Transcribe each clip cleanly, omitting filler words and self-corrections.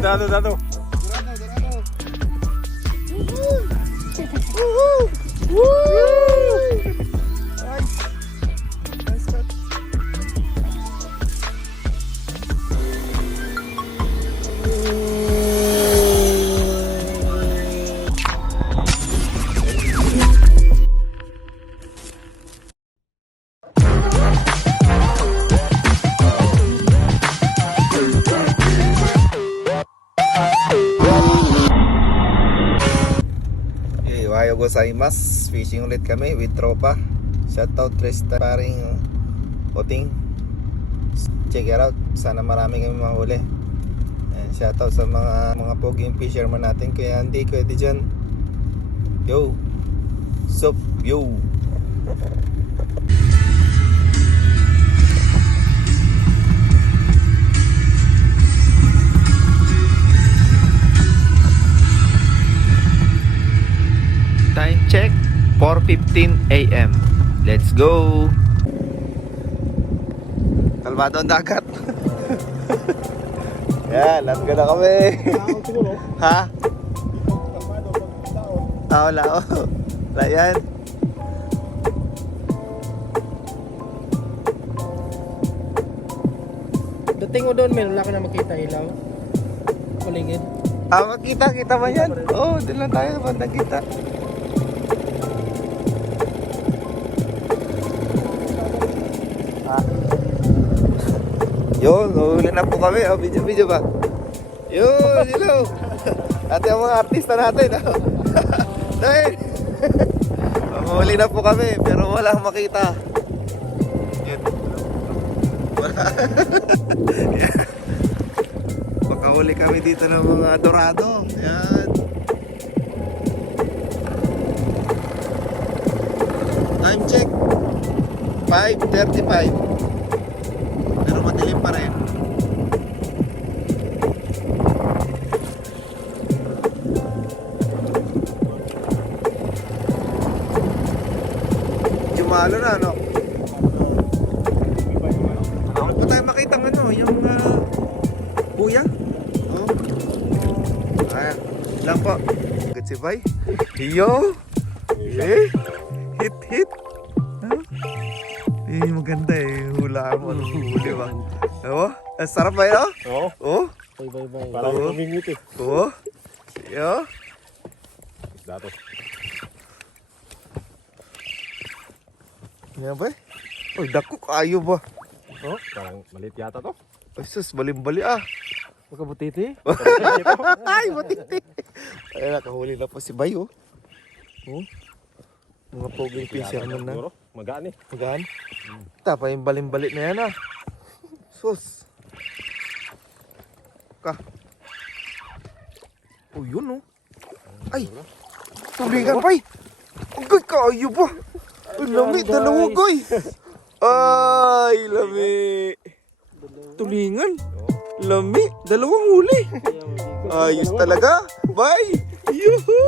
Dado. Dorado. Nice. Nice catch. Ohayo gozaimasu. Fishing ulit kami with tropa. Shoutout Trista paring Oting. Check it out. Sana marami kami mahuli. And shoutout sa mga poging fisherman natin. Kaya hindi pwede dyan. Yo. Sup. Yo. Time check, 4:15 AM. Let's go! Kalmado ang dagat. Yan, let's go na kami. Ha? Lao. Layan. Dating mo doon, meron lang ka na makita ilaw. Paligid. Kita ba yan? Oo, doon lang tayo banda kita. Yun, huli na po kami. Oh, video ba? Yun, hello. At yung mga artista natin. Dahil, huli na po kami, pero walang makita. Yun. Wala. Makahuli kami dito ng mga dorado. Yan. Time check 5:35. Pero madilim pa rin. Jumalo na, no? Ano pa tayo makita ng ano? Yung buya? Oh. Ayan. Lang po. Good si Bay. Yo! Eh? Hit. Huh? Eh, maganda eh. Hulaan mo. Huli ba? Oo? Ang sarap ba yun? Oo. Oo? Bye. Parang kumingit eh. Oo? Yo? Dato. Yan ba eh? Uy, dako kayo ba? Oh, parang maliit yata to. Ay sus, balim-bali ah. Magkabutiti. Ay, matiti. Ay, nakahuli na po si Bayo. Oh? Mga poging fisherman na. Magaan eh. Magaan? Tapa yung balim-bali na yan ah. Sus. Ka. Oh, yun oh. Ay, tulingan pa eh. Agay, kayo ba? Ay, lami, dalawa goy. Ay, lami. Tulingan. Lami, dalawang huli. Ayos talaga. Bye. Yuhu.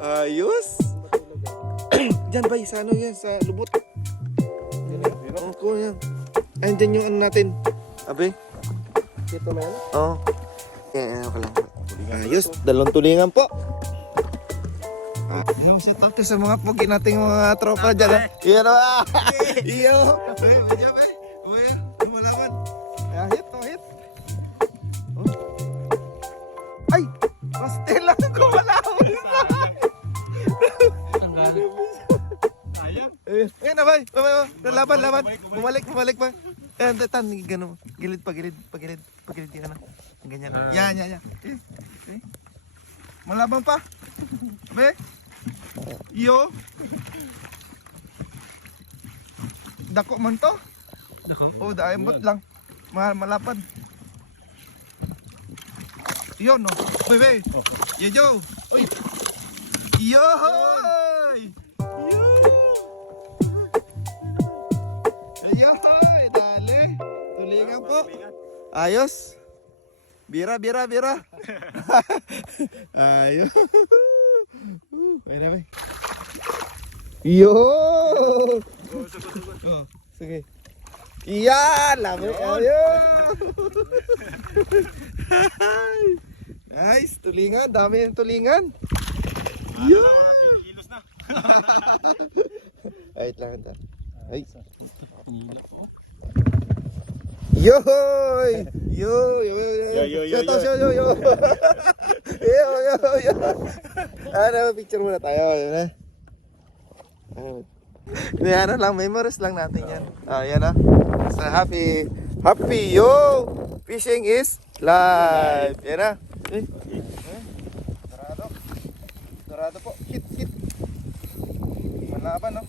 Ayos. Diyan ba, sa ano yan, sa lubot. Oo, yan. Ayun dyan yung ano natin. Abe? Dito na yan. Oo. Yan, ako lang. Ayos, dalawang tulingan po. Yung shout out sa mga pogi nating mga tropa dyan. Yan o. Iyo. Medyo ba? Uy, lumalaban. Hit. Ay, pastel lang kumalaban. Ayan na ba? Laban. Bumalik pa. Ayan, tan, gano'n. Gilid pa. Gilid yan. Ganyan. Yan. Malaban pa. Abe? Iyo. Dako man to. Oh, daembot lang. Malapad. Iyo no. Bebe. Yo. Oy. Yo. Yo. Dale. Tulingan po. Ayos. Bira. Ayos. Ayun na ba? Yo! Oh, sige. Yan! Lami! Ayun! Nice! Tulingan! Dami yung tulingan! Yan! Ay, lang ito. Ay! Yoy! Yo! Yo! Yo! Yo! Yo! Yo! Yo! Yo! Yo! Yo! Ano, picture muna tayo. Ano lang, memories lang natin yan. Yan ah. So, happy. Yo! Fishing is live. Yan ah. Dorado. Dorado po. Hit. Malaban no.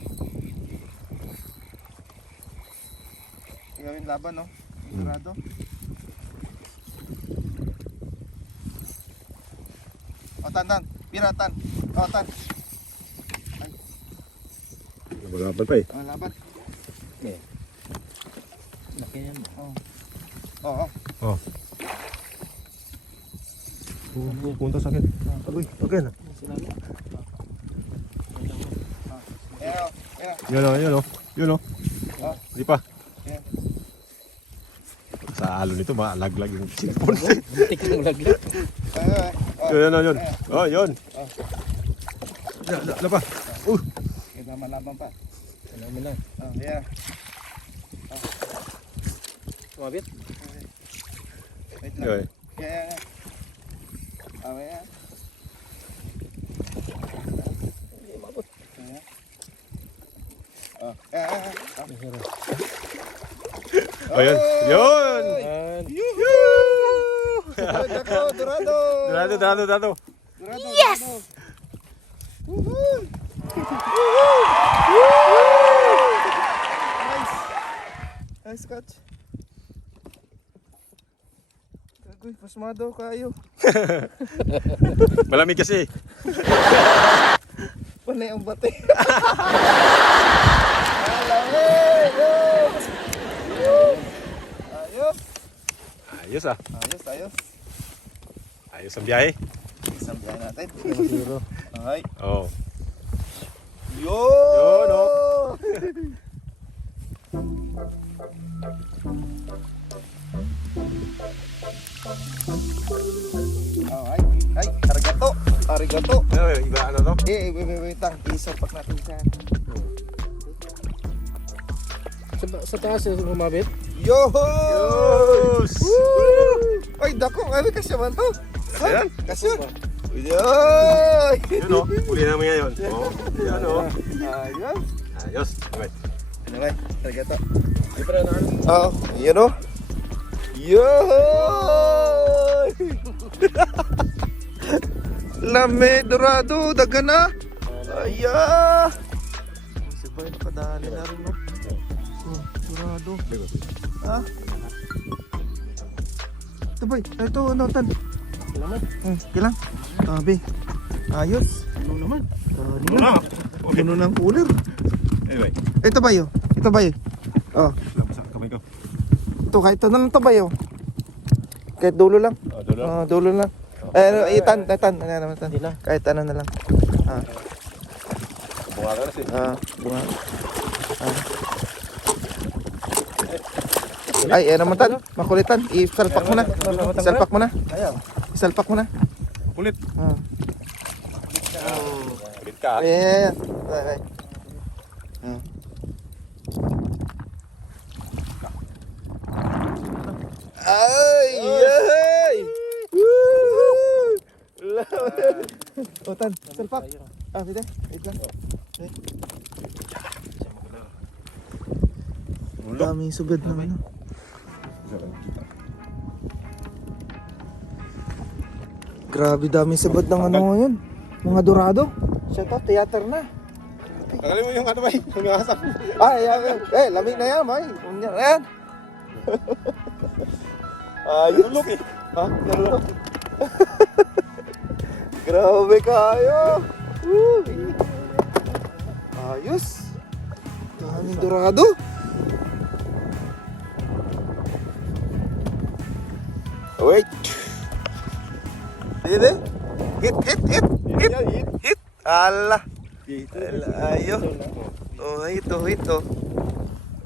Gawin laban no. Dorado. Tan. Piratan. Tan. Laban pa eh. Laban. Laki yan. Oo. Punta sa akin. Agoy, okay na. Yun o. Di pa. Sa alo nito, maalaglag yung cellphone. Butik ng laglag. Yun. Oh, yun. Lapa. Kita malaban pa. Alam mo lang. Yeah. Kumabit. Wait lang. Yoy. Yeah. Yan. Hindi mabot. Oh, yun. Yun. Yan. Dorado. Dorado. Yes! Nice catch. Agoy, pasmado kayo. Malamig kasi. Panay ang bate. Ayos ah. Ayos. Ayos ang biyahe. Isang biyahe natin. Zero. Okay. Oh. Yun, oh. Alright. Ay, arigato. Iba ano to? Wait lang. Isapak natin siya. Sa taas yung kumabit. Yos! Ay, dako. Ay, kasya man to. Ayan. Kasya. Yoy! Yun o. Uli namin ngayon. Oh. Yan o. Ayos. Ayos. Okay. Anyway, arigato. Di pa na ano. Oo, yun o. Yoy! Lame, dorado, daga na. Aya! Sabay, nakadali na rin no. Dorado. Ha? Ito boy, ito ano, tan. Salamat. Kailang. Tabi. Ayos. Ano naman? Dali na. Puno ng cooler. Anyway. Ito ba yun? Oh, Labas ang kamay ko. ito kahit ito na lang ito ba yun? Kahit dulo lang. Oh, dulo. Dulo lang. Tan. Hindi na. Kahit ano na lang. Bunga ka na si. Bunga. Ay, naman tan. Makulitan. Isalpak mo na. Ayaw. Isalpak mo na. Kulit. Kulit ka. Ayan. Ay! O, tan. Salpak. Pwede. Wait lang. Daming sugad na ano. Grabe daming sugad ng ano ngayon. Mga dorado. Siya to, theater na. Tagalin mo yung ano ba? Yung asap. Lamig na yan, may. Ayan. Ayos. Tulog eh. Ha? Nalulok. Grabe kayo. Ayos. Daming dorado. Wait. Ayan eh. Hit. Ala. Ayo. Oh, ito.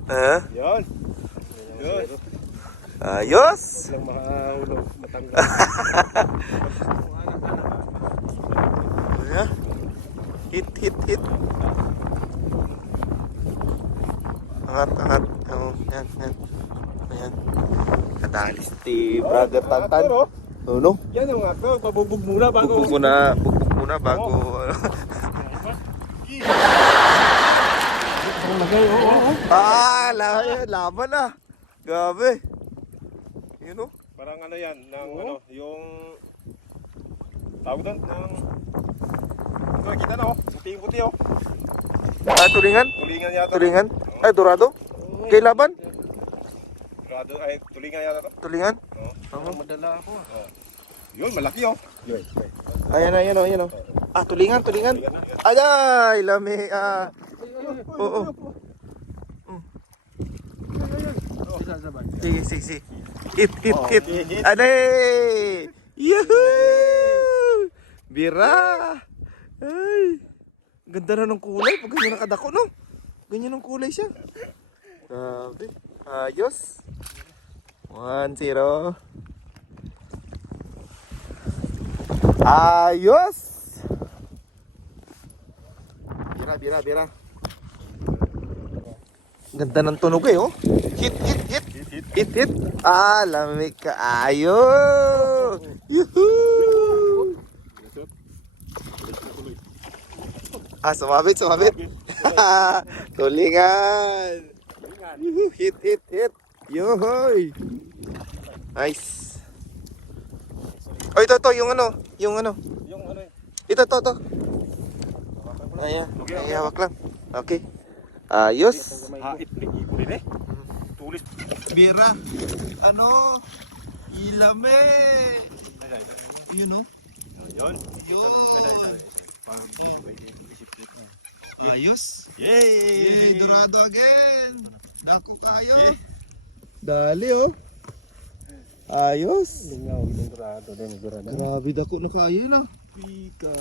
Ha? Yan. Ayos! Lang makahulog, matanggal. Ayan. Hit, hit, hit. Angat, angat. Oh, yan, yan. Ayan. Katalis ni Brother Tantan. Oh, no? Yan yung ako, pabugbog muna bago. Bugbog muna bago. Laban na. Gabi. Yun o. Parang ano yan, ng ano, yung tawag doon, ng ito, kita na oh, puting-puti oh. Tulingan? Tulingan yata. Tulingan? Ay, dorado? Kay laban? Rado, ay, tulingan yata to. Tulingan? Oo, madala ako. Yun, malaki oh. Yun. Ayan o. Tulingan. Ay, lami. Oo. Sige. Hit. Aday! Yahoo! Bira! Ay! Ganda na ng kulay. Pag ganyan nakadako, no? Ganyan ng kulay siya. Grabe. Ayos. 1-0. Ayos! Bira. Ganda ng tunog eh, oh. Hit. Lamig ka. Ayos! Yuhuu! Sumabit. Tulingan. Yuhu, hit. Yohoy. Nice. Oh, ito, yung ano. Yung ano Ito. Ayan, hawak lang. Okay. Ayos. hait, uli eh. Tulis. Bira. Ano? Ilame. You know? Yun. Ayos. Yay! Dorado again. Dako kayo. Dali oh. Ayos. Dorado. Grabe dako na kayo na. Pika.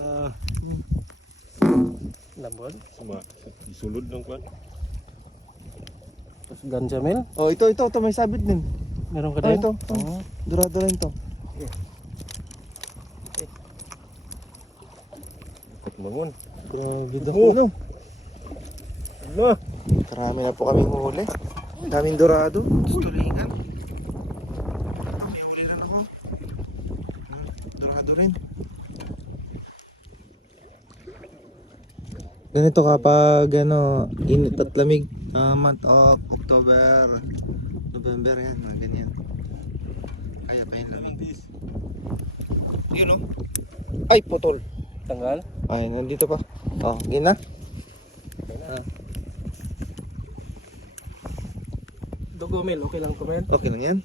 Lambot. Isulod ng kwan. Tapos ganjamel. Oh, ito may sabit din. Meron ka Oh, din? ito. Oo. Dorado rin to. Mangon. Grabe dako no. Ano? Karami na po kaming huli. Daming dorado. Tulingan. May huli lang ako. Dorado rin. Ganito kapag init at lamig. Month of October, November yan. Mga ganyan. Kaya pa yung lamig. Yun o. Ay, putol. Tanggal. Ay, nandito pa. Oh, gina. Dugomel, okay lang ko man. Okay lang yan.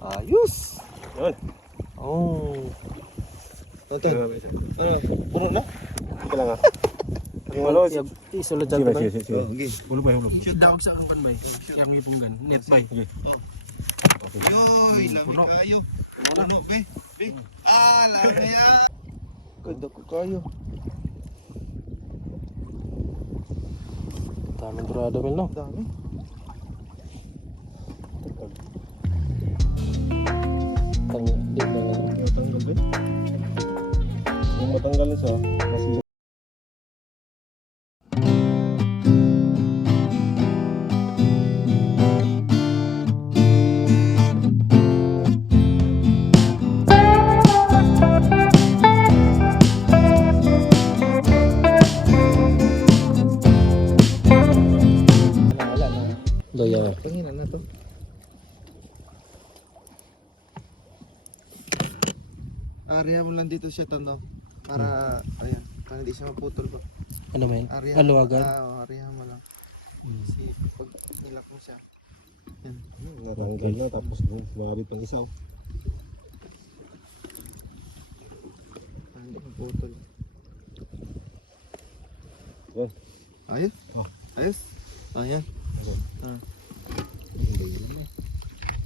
Ayos. Yun. Oh. Ito. Puno na? Okay lang ah. Yung ano, Isulod dyan ba? sige. Oh, okay. Hulog ba, hulog. Shoot daw sa akong kanbay. Yang ngipunggan. Net bay. Yoy, lamig kayo. Puno, be. Lamig yan. Ganda ko kayo. Daming dorado mel no. Dami. Matanggal din. Yung matanggal na siya, kasi Daya. Panginan na to. Area mo lang dito siya tando. Para, ayan, para hindi siya maputol ba. Ano man? Area Aluwagan. Area mo lang. Kasi pag nilak mo siya. Yan. natanggal na tapos sumabit pang isa. Para hindi maputol. Yan. Ayos? Oh. Ayos? Ayan.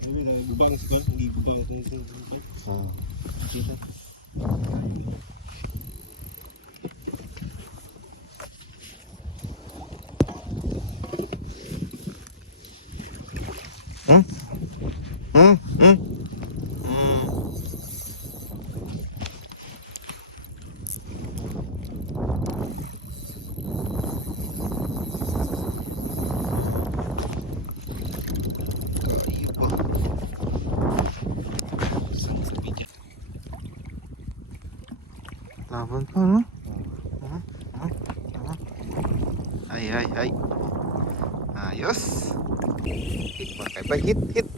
Ano na, gubang sa gubang ito. Kita. Hmm? Hmm? Hmm. Laban pa, no? Ay, ay, ay. Ayos. Hit mo kay pa, hit, hit.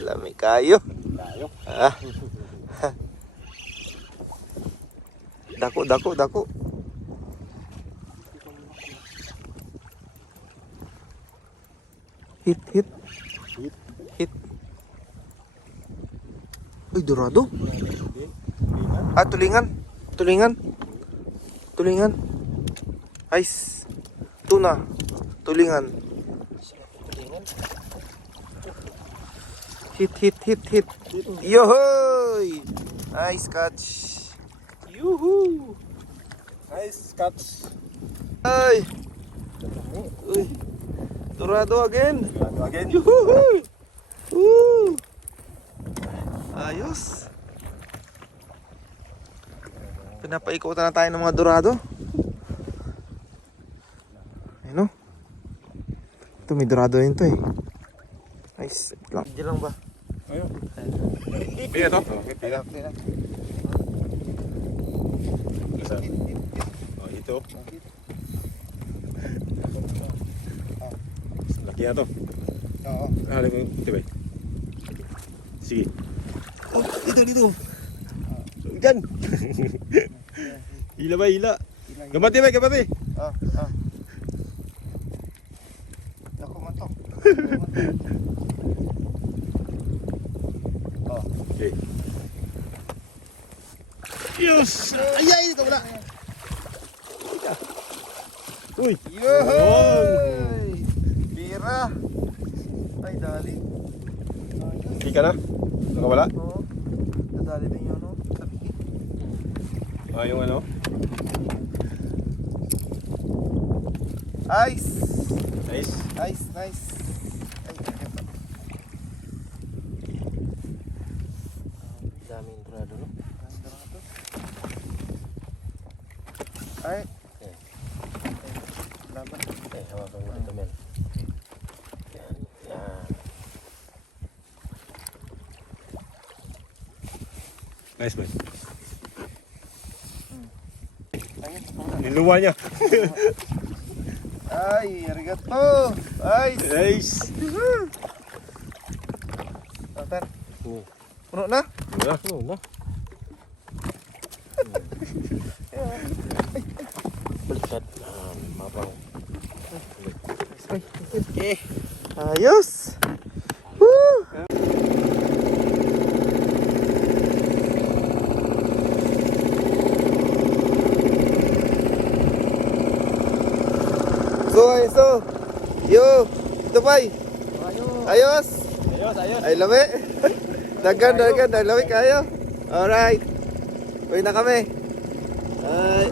Lami kayo. Ah. Dako, dako, dako. Hit, hit. Hit. Uy, dorado. Tulingan. Tulingan. Tulingan. Ice. Tuna. Tulingan. Hit, hit, hit, hit. Yohoy! Nice catch. Yuhu! Nice catch. Ay! Uy. Dorado again. Again. Yuhuy! Woo! Ayos. Pinapaikutan na tayo ng mga dorado. Ayun o. Ito may dorado yun to eh. Nice. Lang. Diyan lang ba? Ayun. Iya to. Iya. Isa. Oh, ito. Laki na to. Oo. Hali mo, ito ba? Sige. Oh, dito, dito. Diyan. Hila ba, hila? Gabati ba, gabati? Ah. Ako man to. Okay. Yes! Ay, ito wala. Uy! Yohoy! Bira! Ay, dali. Hindi ka na? Nakawala? Oo. Nadali din yun, no? Yung ano? Ice! Nice. Nice, nice. Ay, ito. Daming dorado, no? Ay. Laban. Hawakan mo dito, men. Yan. Yan. Nice man. Niluwa niya. Ay, arigato. Ay. Nice. Tantan. Oo. Puno na? Wala. Ano na? Baliktad. Mabang. Ayos. Woo! So, yo, ito bay. Ayos. Ayos. Ay, lami. Dagan, lami kayo. Alright. Uwi na kami. Ay.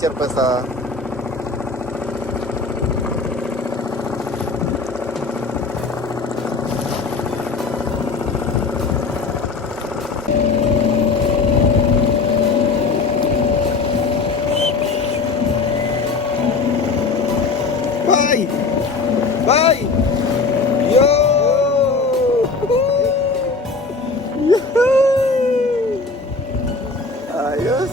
Share pa sa Bye! Bye! Yo! Ayos!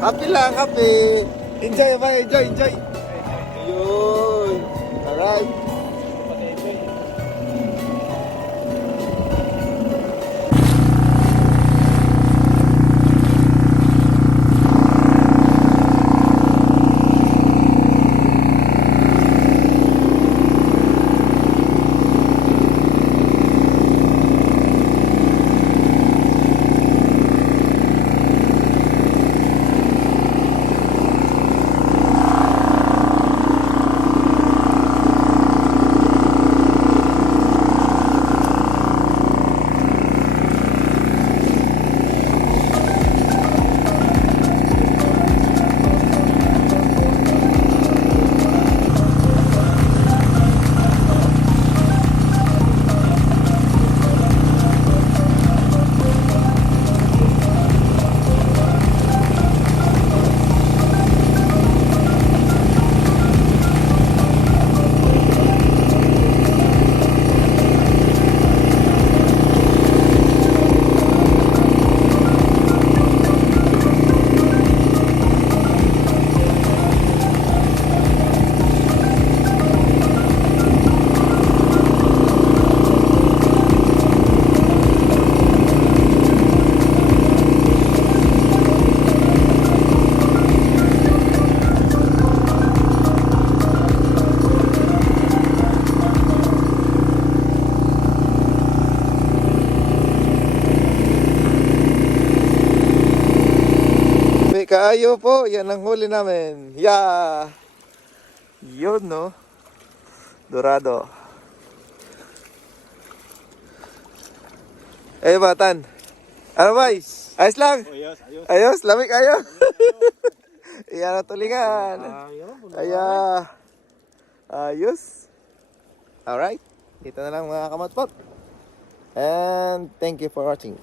Happy lang, happy! Enjoy ba? Enjoy! Yun! Alright! kaayo po. Yan ang huli namin. Yeah! Yun, no? Dorado. Eh, batan. Ano ba? Ayos lang. Ayos, ayos. Ayos, lamig ayo. Iyan ang tulingan. Kaya, ayos. Alright. Dito na lang mga kamatpot. And thank you for watching.